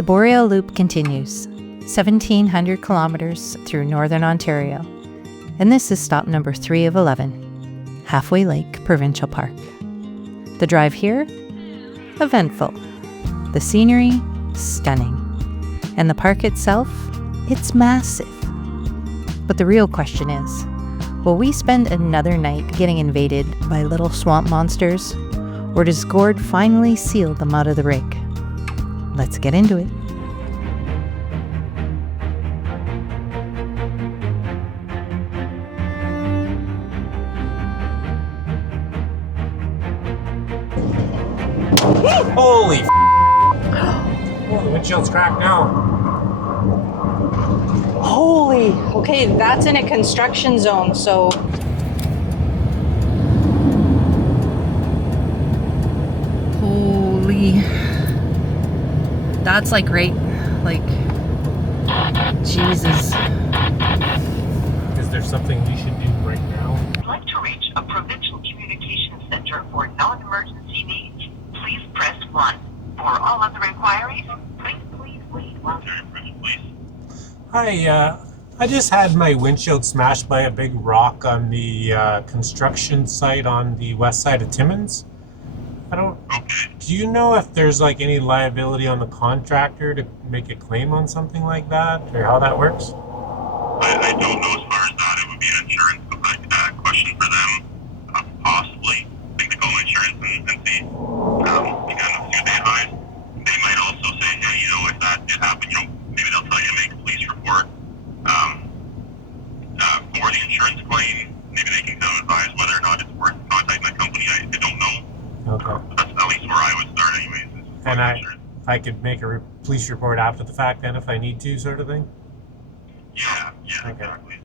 The Boreal Loop continues, 1,700 kilometers through northern Ontario, and this is stop number 3 of 11, Halfway Lake Provincial Park. The drive here? Eventful. The scenery? Stunning. And the park itself? It's massive. But the real question is, will we spend another night getting invaded by little swamp monsters, or does Gord finally seal them out of the rig? Let's get into it. Holy oh, the windshield's cracked now. Holy, okay, that's in a construction zone, so. Holy, that's like right, like, Jesus. Is there something you should do right now? I'd like to reach a provincial communications center for non-emergency needs. Please press 1. For all other inquiries, please wait. Hi, I just had my windshield smashed by a big rock on the construction site on the west side of Timmins. Do you know if there's like any liability on the contractor to make a claim on something like that, or how that works? I don't know as far as that. It would be an insurance question for them, possibly. They could call insurance and see, see what they advise. They might also say, hey, if that did happen, maybe they'll tell you to make a police report for the insurance claim. Maybe they can kind of advise whether or not it's worth contacting the company. I don't know. Okay. That's at least where I would start anyways. And I could make a police report after the fact then if I need to, sort of thing? Yeah, okay. Exactly.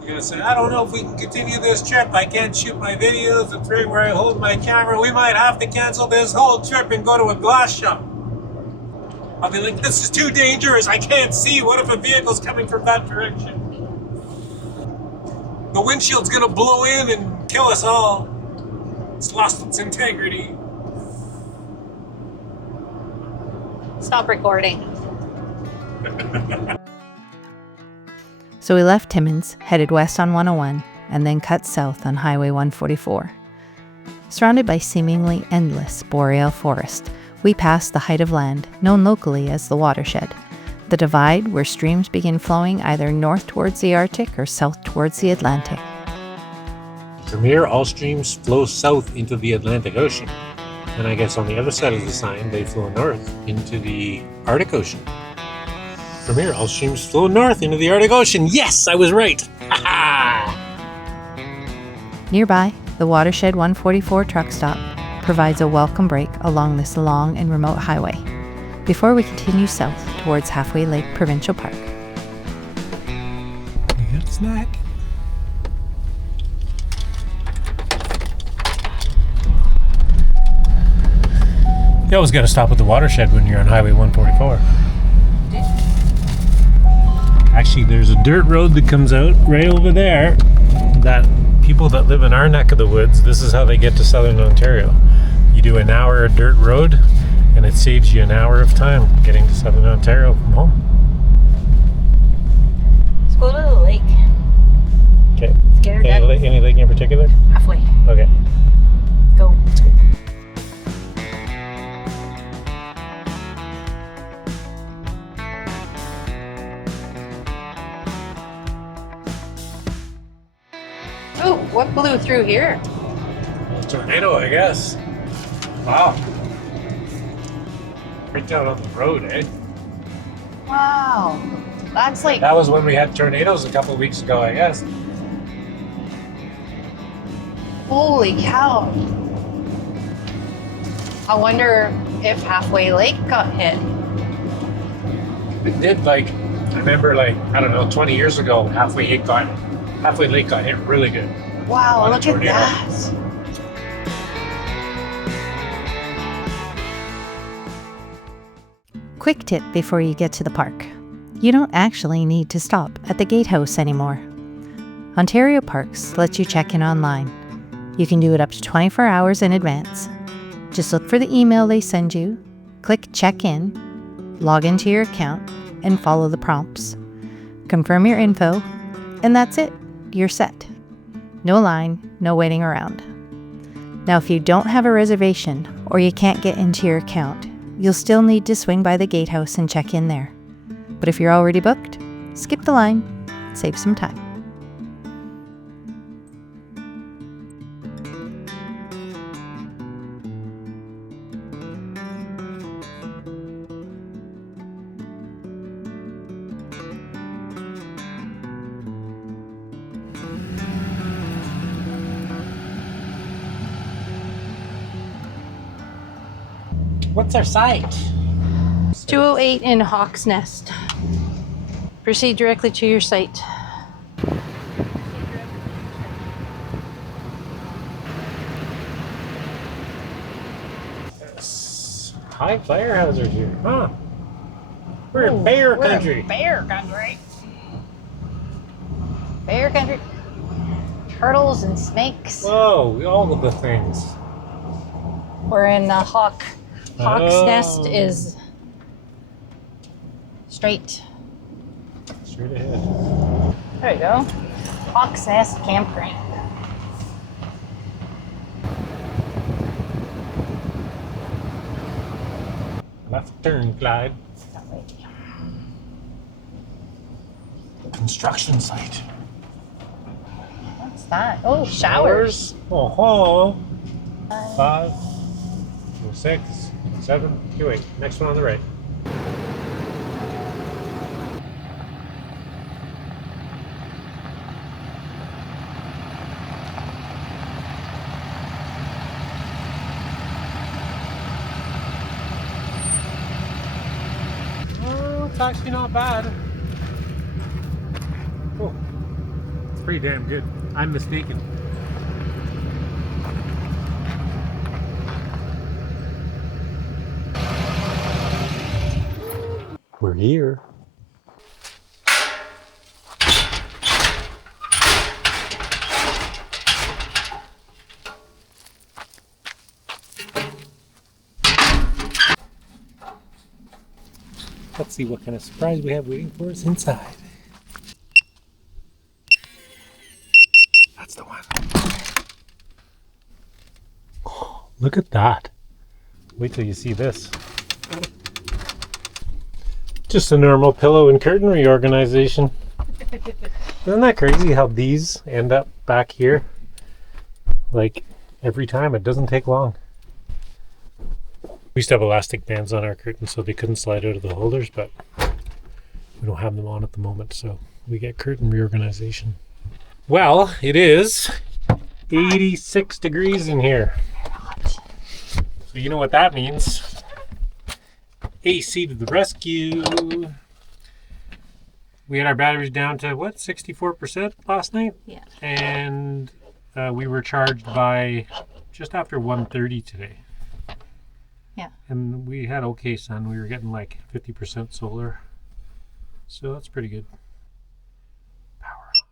You're gonna say, I don't know if we can continue this trip. I can't shoot my videos. The frame where I hold my camera. We might have to cancel this whole trip and go to a glass shop. I'll be like, this is too dangerous. I can't see. What if a vehicle's coming from that direction? The windshield's gonna blow in and kill us all. It's lost its integrity. Stop recording. So we left Timmins, headed west on 101, and then cut south on Highway 144. Surrounded by seemingly endless boreal forest, we passed the height of land, known locally as the watershed, the divide where streams begin flowing either north towards the Arctic or south towards the Atlantic. From here, all streams flow south into the Atlantic Ocean. And I guess on the other side of the sign, they flow north into the Arctic Ocean. From here, all streams flow north into the Arctic Ocean. Yes, I was right. Nearby, the Watershed 144 truck stop provides a welcome break along this long and remote highway before we continue south towards Halfway Lake Provincial Park. You got a snack? You always got to stop at the watershed when you're on Highway 144. Actually, there's a dirt road that comes out right over there that people that live in our neck of the woods, this is how they get to southern Ontario. You do an hour of dirt road and it saves you an hour of time getting to southern Ontario from home. Let's go to the lake. Okay. Scared Any lake in particular? Halfway. Okay. Go. Let's go. Oh, what blew through here? Tornado, I guess. Wow. Right down on the road, eh? Wow. That's like, That was when we had tornadoes a couple of weeks ago, I guess. holy cow. I wonder if Halfway Lake got hit. It did, I remember, 20 years ago, Halfway Lake got hit really good. Wow, look at tornado. that. Quick tip before you get to the park. You don't actually need to stop at the gatehouse anymore. Ontario Parks lets you check in online. You can do it up to 24 hours in advance. Just look for the email they send you, click check in, log into your account, and follow the prompts. Confirm your info, and that's it. You're set. No line, no waiting around. Now, if you don't have a reservation or you can't get into your account, you'll still need to swing by the gatehouse and check in there. But if you're already booked, skip the line, save some time. What's our site? 208 in Hawk's Nest. Proceed directly to your site. High fire hazard here, huh? We're in bear country. Bear country. Bear country. Turtles and snakes. Whoa, all of the things. We're in Hawk's Nest is straight. Straight ahead. There you go. Hawk's Nest campground. Left turn, Clyde. Construction site. What's that? Oh, showers. Oh, 5, 6, 7, 8. Next one on the right. Oh, it's actually not bad. Oh, it's pretty damn good. I'm mistaken. We're here. Let's see what kind of surprise we have waiting for us inside. That's the one. Oh, look at that. Wait till you see this. Just a normal pillow and curtain reorganization. Isn't that crazy how these end up back here? Like every time, it doesn't take long. We used to have elastic bands on our curtains so they couldn't slide out of the holders, but we don't have them on at the moment, so we get curtain reorganization. Well, it is 86 degrees in here. So you know what that means. AC to the rescue. We had our batteries down to what, 64% last night? Yeah. And we were charged by just after 1:30 today. Yeah. And we had okay sun. We were getting like 50% solar. So that's pretty good. Power on.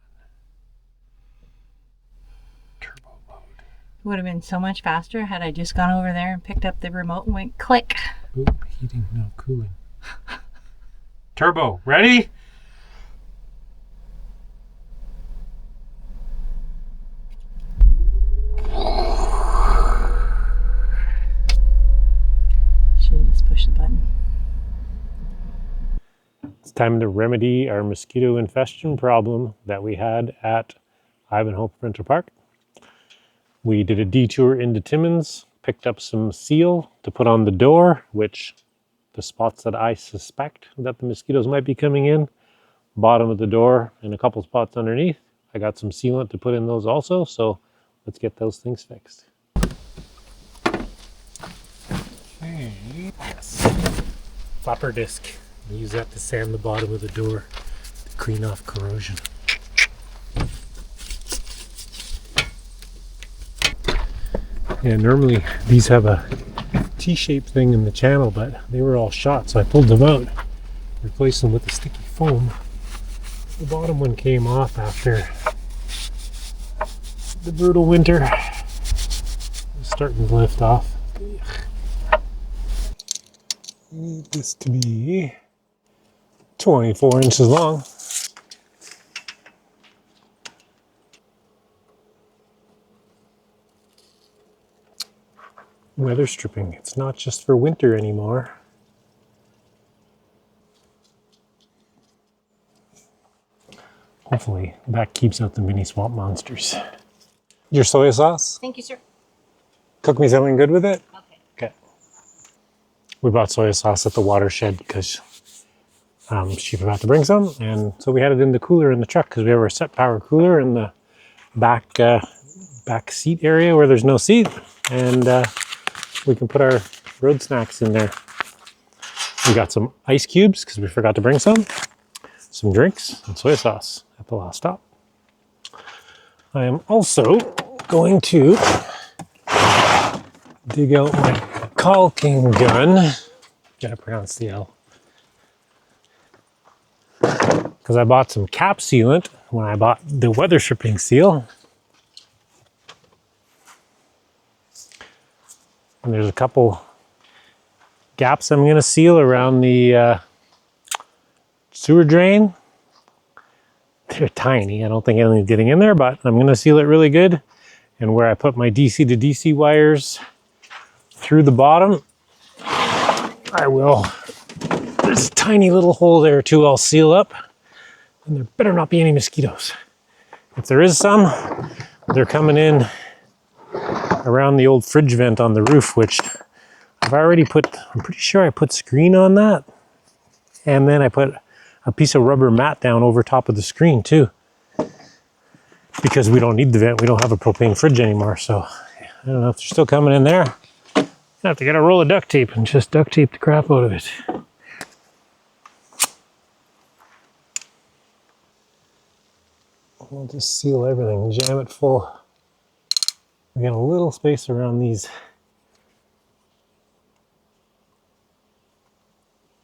Turbo mode. It would have been so much faster had I just gone over there and picked up the remote and went click. Ooh, heating, no, cooling. Turbo, ready? Should have just pushed the button. It's time to remedy our mosquito infestation problem that we had at Ivanhoe Provincial Park. We did a detour into Timmins, picked up some seal to put on the door, which the spots that I suspect that the mosquitoes might be coming in, bottom of the door and a couple spots underneath. I got some sealant to put in those also, so let's get those things fixed. Okay, yes. Flopper disc. I use that to sand the bottom of the door to clean off corrosion. Yeah, normally these have a T-shaped thing in the channel, but they were all shot, so I pulled them out, replaced them with a sticky foam. The bottom one came off after the brutal winter. It's starting to lift off. We need this to be 24 inches long. Weather stripping. It's not just for winter anymore. Hopefully that keeps out the mini swamp monsters. Your soy sauce? Thank you, sir. Cook me something good with it? Okay. Okay. We bought soy sauce at the watershed because she forgot to bring some, and so we had it in the cooler in the truck because we have our set power cooler in the back seat area where there's no seat, and we can put our road snacks in there. We got some ice cubes because we forgot to bring some drinks, and soy sauce at the last stop. I am also going to dig out my caulking gun. Gotta pronounce the L. Because I bought some cap sealant when I bought the weather stripping seal. And there's a couple gaps I'm going to seal around the sewer drain. They're tiny. I don't think anything's getting in there, but I'm going to seal it really good. And where I put my DC to DC wires through the bottom, I will. There's a tiny little hole there too. I'll seal up. And there better not be any mosquitoes. If there is some, they're coming in around the old fridge vent on the roof, which I've already put, I'm pretty sure I put screen on that. And then I put a piece of rubber mat down over top of the screen too. Because we don't need the vent, we don't have a propane fridge anymore. So I don't know if they're still coming in there. I have to get a roll of duct tape and just duct tape the crap out of it. We'll just seal everything, jam it full. We got a little space around these.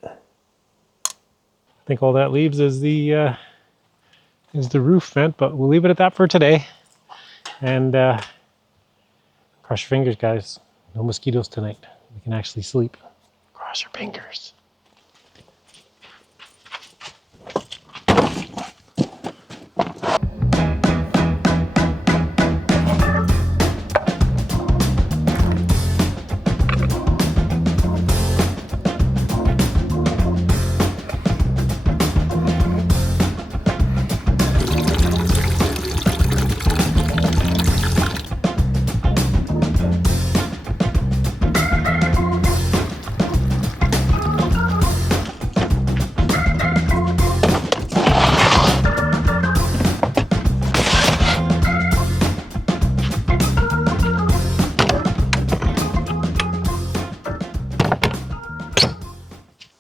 I think all that leaves is the roof vent, but we'll leave it at that for today. And cross your fingers, guys. No mosquitoes tonight. We can actually sleep. Cross your fingers.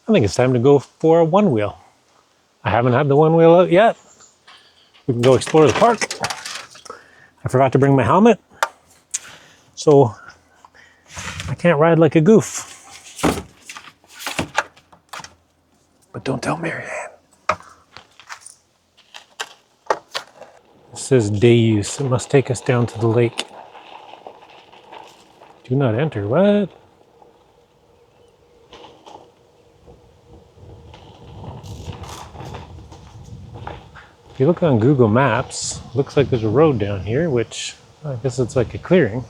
I think it's time to go for a one wheel. I haven't had the one wheel out yet. We can go explore the park. I forgot to bring my helmet, so I can't ride like a goof. But don't tell Marianne. It says day use. It must take us down to the lake. Do not enter. What? If you look on Google Maps, looks like there's a road down here, which I guess it's like a clearing.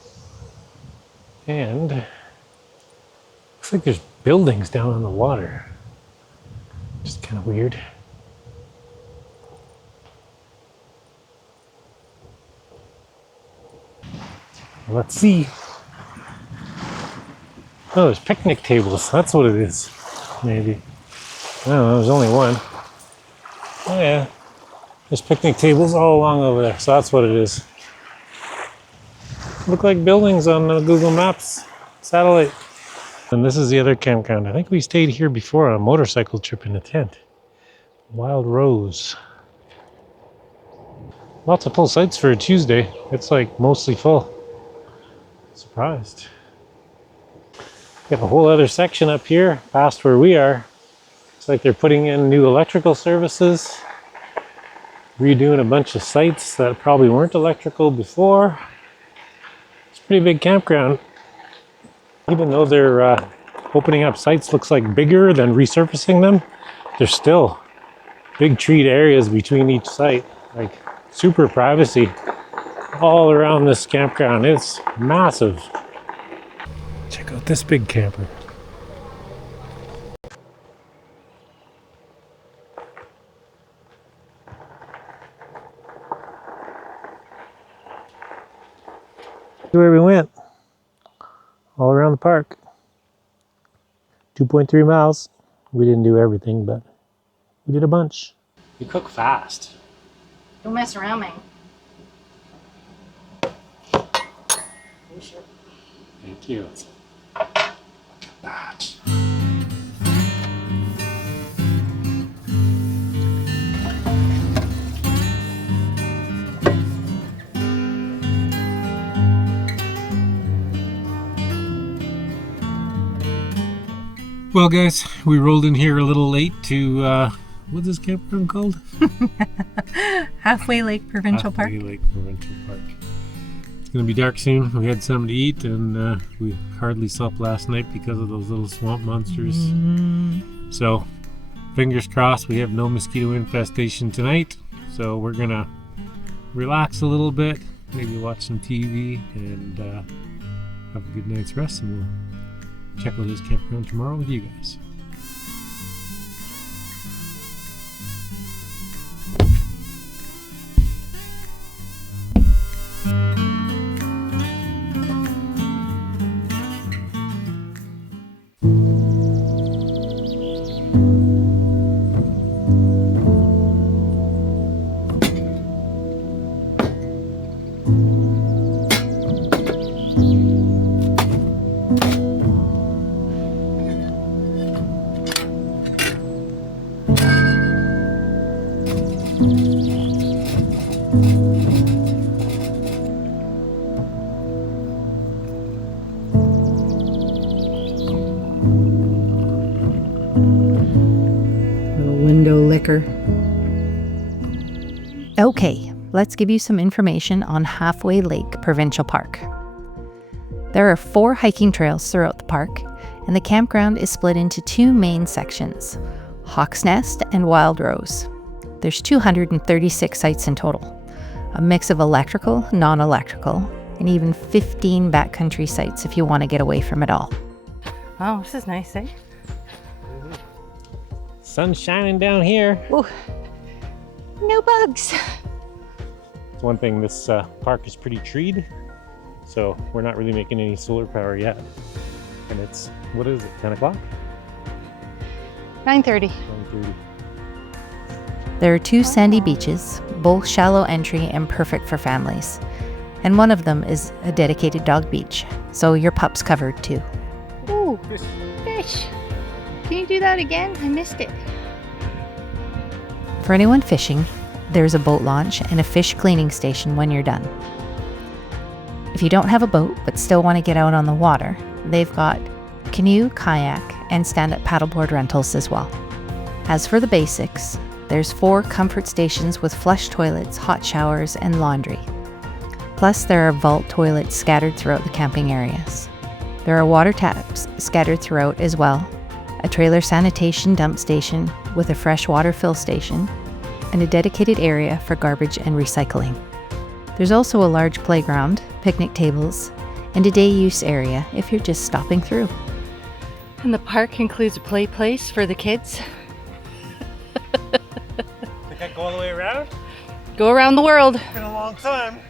And looks like there's buildings down on the water. Just kind of weird. Let's see. Oh, there's picnic tables. That's what it is. Maybe. I don't know, there's only one. Oh yeah. There's picnic tables all along over there, so that's what it is. Look like buildings on Google Maps satellite. And this is the other campground. I think we stayed here before on a motorcycle trip in a tent. Wild Rose. Lots of full sites for a Tuesday. It's like mostly full. Surprised. Got a whole other section up here past where we are. Looks like they're putting in new electrical services. Redoing a bunch of sites that probably weren't electrical before. It's a pretty big campground. Even though they're opening up sites looks like bigger than resurfacing them, there's still big treed areas between each site, like super privacy all around this campground. It's massive. Check out this big camper. Where we went, all around the park. 2.3 miles. We didn't do everything, but we did a bunch. You cook fast. Don't mess around, man. Thank you. That. Well, guys, we rolled in here a little late to, what's this campground called? Halfway Lake Provincial Park. Halfway Lake Provincial Park. It's going to be dark soon. We had something to eat, and we hardly slept last night because of those little swamp monsters. So, fingers crossed we have no mosquito infestation tonight. So we're going to relax a little bit, maybe watch some TV, and have a good night's rest, and we'll check out this campground tomorrow with you guys. Window liquor. Okay, let's give you some information on Halfway Lake Provincial Park. There are 4 hiking trails throughout the park, and the campground is split into 2 main sections, Hawk's Nest and Wild Rose. There's 236 sites in total, a mix of electrical, non-electrical, and even 15 backcountry sites if you want to get away from it all. Oh, this is nice, eh? Sun's shining down here. Ooh, no bugs. It's one thing, this park is pretty treed, so we're not really making any solar power yet. And it's, what is it, 10 o'clock? 9:30. 9:30. There are 2 sandy beaches, both shallow entry and perfect for families. And one of them is a dedicated dog beach, so your pup's covered too. Ooh, fish. Can you do that again? I missed it. For anyone fishing, there's a boat launch and a fish cleaning station when you're done. If you don't have a boat but still want to get out on the water, they've got canoe, kayak, and stand-up paddleboard rentals as well. As for the basics, there's 4 comfort stations with flush toilets, hot showers, and laundry. Plus, there are vault toilets scattered throughout the camping areas. There are water taps scattered throughout as well, a trailer sanitation dump station with a freshwater fill station, and a dedicated area for garbage and recycling. There's also a large playground, picnic tables, and a day use area if you're just stopping through. And the park includes a play place for the kids. Think I go all the way around? Go around the world. It's been a long time.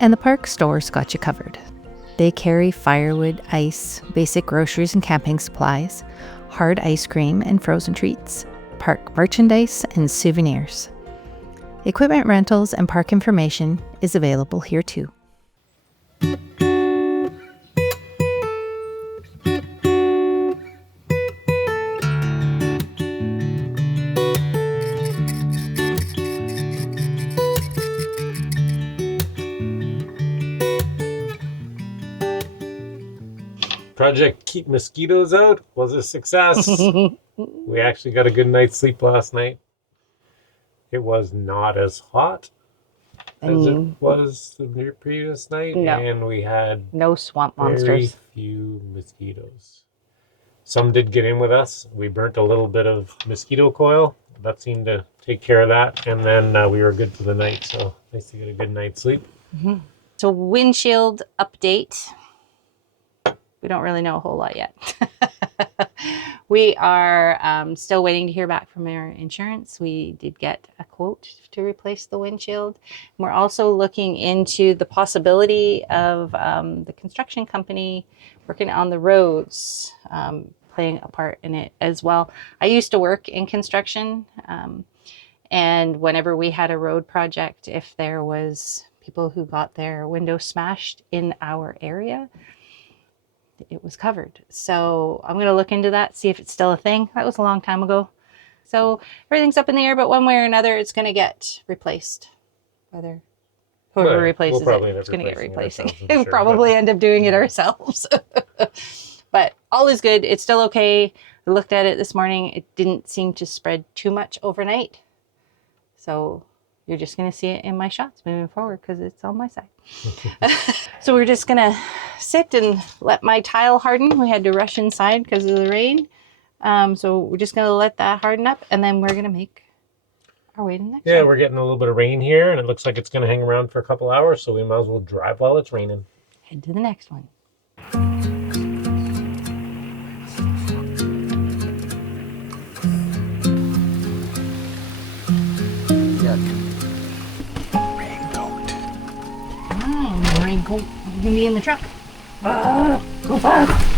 And the park stores got you covered. They carry firewood, ice, basic groceries and camping supplies, hard ice cream and frozen treats, park merchandise and souvenirs. Equipment rentals and park information is available here too. Project Keep Mosquitoes Out was a success. We actually got a good night's sleep last night. It was not as hot as it And was the previous night, No. and we had no swamp very monsters. few mosquitoes. Some did get in with us. We burnt a little bit of mosquito coil. That seemed to take care of that, and then we were good for the night. So nice to get a good night's sleep. So windshield update. We don't really know a whole lot yet. We are still waiting to hear back from our insurance. We did get a quote to replace the windshield. We're also looking into the possibility of the construction company working on the roads, playing a part in it as well. I used to work in construction, and whenever we had a road project, if there was people who got their window smashed in our area, it was covered. So I'm going to look into that, see if it's still a thing. That was a long time ago. So everything's up in the air, but one way or another, it's going to get replaced. Whoever replaces we'll probably end it's up going to get replacing replacing. it ourselves, I'm We'll sure, probably end up doing it ourselves. But all is good. It's still okay. I looked at it this morning. It didn't seem to spread too much overnight. So you're just going to see it in my shots moving forward because it's on my side. So we're just going to sit and let my tile harden. We had to rush inside because of the rain. So we're just going to let that harden up, and then we're going to make our way to the next one. we're getting a little bit of rain here, and it looks like it's going to hang around for a couple hours, so we might as well drive while it's raining. Head to the next one. Raincoat. You can be in the truck. Go fast.